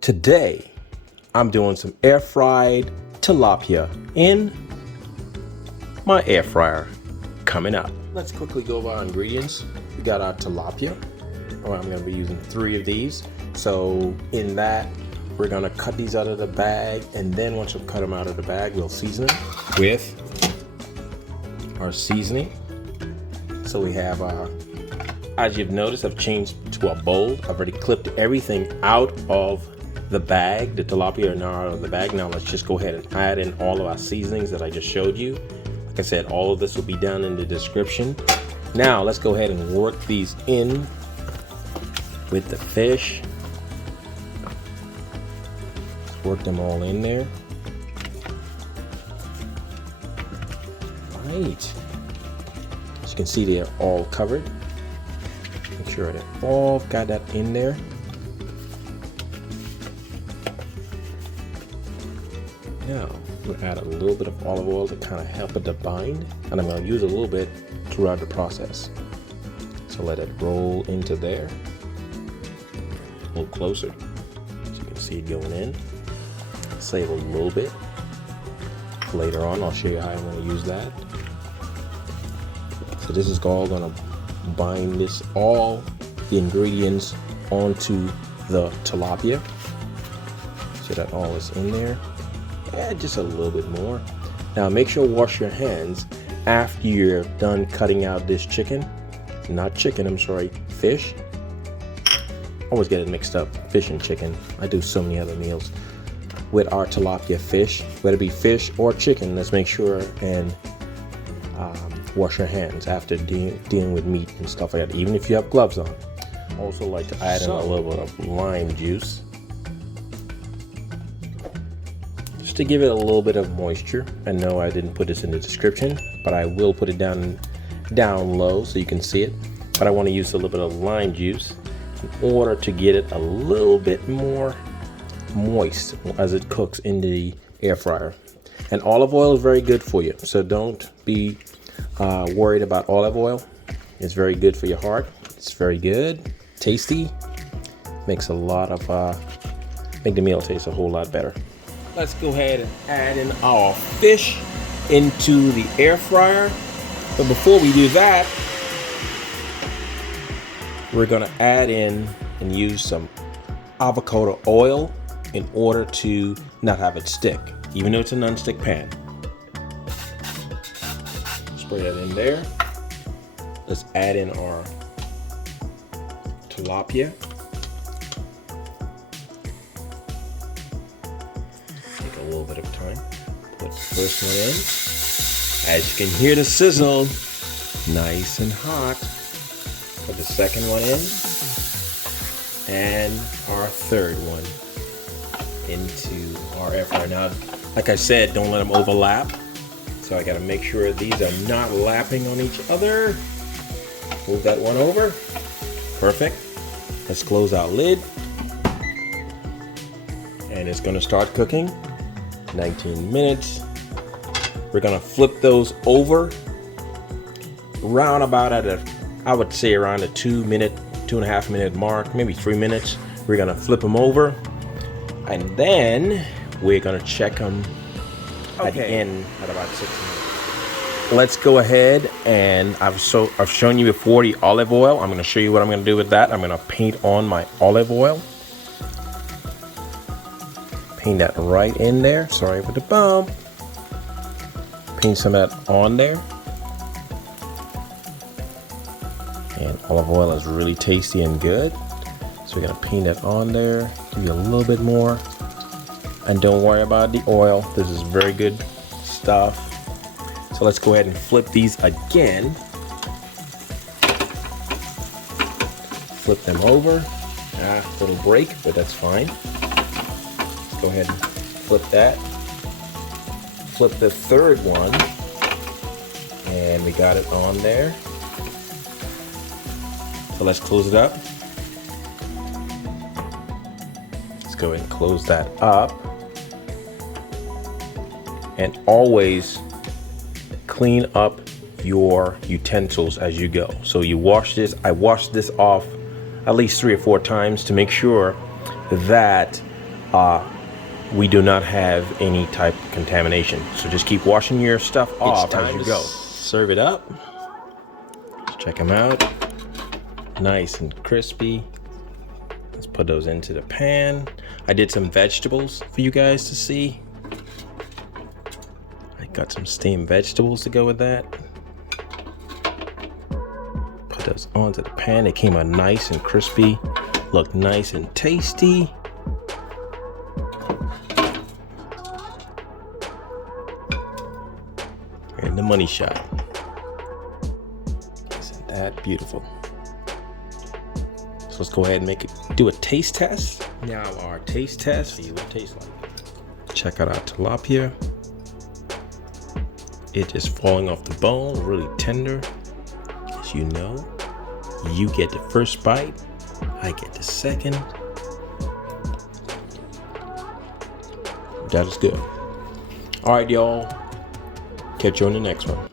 Today, I'm doing some air fried tilapia in my air fryer. Coming up. Let's quickly go over our ingredients. We got our tilapia. I'm going to be using 3 of these. So in that, we're going to cut these out of the bag, and then once we cut them out of the bag, we'll season them with our seasoning. So we have as you've noticed, I've changed to a bowl. I've already clipped everything out of the bag. The tilapia are now out of the bag. Now let's just go ahead and add in all of our seasonings that I just showed you. Like I said, all of this will be down in the description. Now let's go ahead and work these in with the fish. Let's work them all in there. Right. As you can see, they're all covered. Make sure that all got that in there. Now we'll add a little bit of olive oil to kind of help it to bind, and I'm going to use a little bit throughout the process. So let it roll into there. A little closer, so you can see it going in. Save a little bit. Later on, I'll show you how I'm going to use that. So this is all going to bind all the ingredients onto the tilapia, so that all is in there. Add just a little bit more. Now make sure to wash your hands after you're done cutting out this fish. Always get it mixed up, fish and chicken. I do so many other meals with our tilapia fish, whether it be fish or chicken. Let's make sure and wash your hands after dealing with meat and stuff like that, even if you have gloves on. Also like to add in a little bit of lime juice, just to give it a little bit of moisture. I know I didn't put this in the description, but I will put it down low so you can see it. But I want to use a little bit of lime juice in order to get it a little bit more moist as it cooks in the air fryer. And olive oil is very good for you, so don't be worried about olive oil. It's very good for your heart. It's very good, tasty, makes a lot of make the meal taste a whole lot better. Let's go ahead and add in our fish into the air fryer. But before we do that, we're gonna add in and use some avocado oil in order to not have it stick, even though it's a non-stick pan. Spray that in there. Let's add in our tilapia. Take a little bit of time. Put the first one in. As you can hear the sizzle, nice and hot. Put the second one in. And our third one into our air fryer. Now, like I said, don't let them overlap. So I gotta make sure these are not lapping on each other. Move that one over. Perfect. Let's close our lid. And it's gonna start cooking. 19 minutes. We're gonna flip those over round about at I would say around a 2.5 minute mark, maybe 3 minutes. We're gonna flip them over, and then we're gonna check them at the end at about 6 minutes. Let's go ahead, and I've shown you before the olive oil. I'm gonna show you what I'm gonna do with that. I'm gonna paint on my olive oil. Paint that right in there. Sorry for the bump. Paint some of that on there. And olive oil is really tasty and good. So we're gonna paint that on there. Give you a little bit more. And don't worry about the oil. This is very good stuff. So let's go ahead and flip these again. Flip them over. Little break, but that's fine. Go ahead and flip that. Flip the third one, and we got it on there. So let's close it up. Let's go ahead and close that up. And always clean up your utensils as you go. So you wash this. I washed this off at least 3 or 4 times to make sure that we do not have any type of contamination. So just keep washing your stuff off as you go. Serve it up. Check them out. Nice and crispy. Let's put those into the pan. I did some vegetables for you guys to see. I got some steamed vegetables to go with that. Put those onto the pan. They came out nice and crispy. Look nice and tasty. And the money shot. Isn't that beautiful? So let's go ahead and do a taste test. Now our taste test. See what it tastes like. Check out our tilapia. It is falling off the bone, really tender. As you know, you get the first bite, I get the second. That is good. All right, y'all. Catch you on the next one.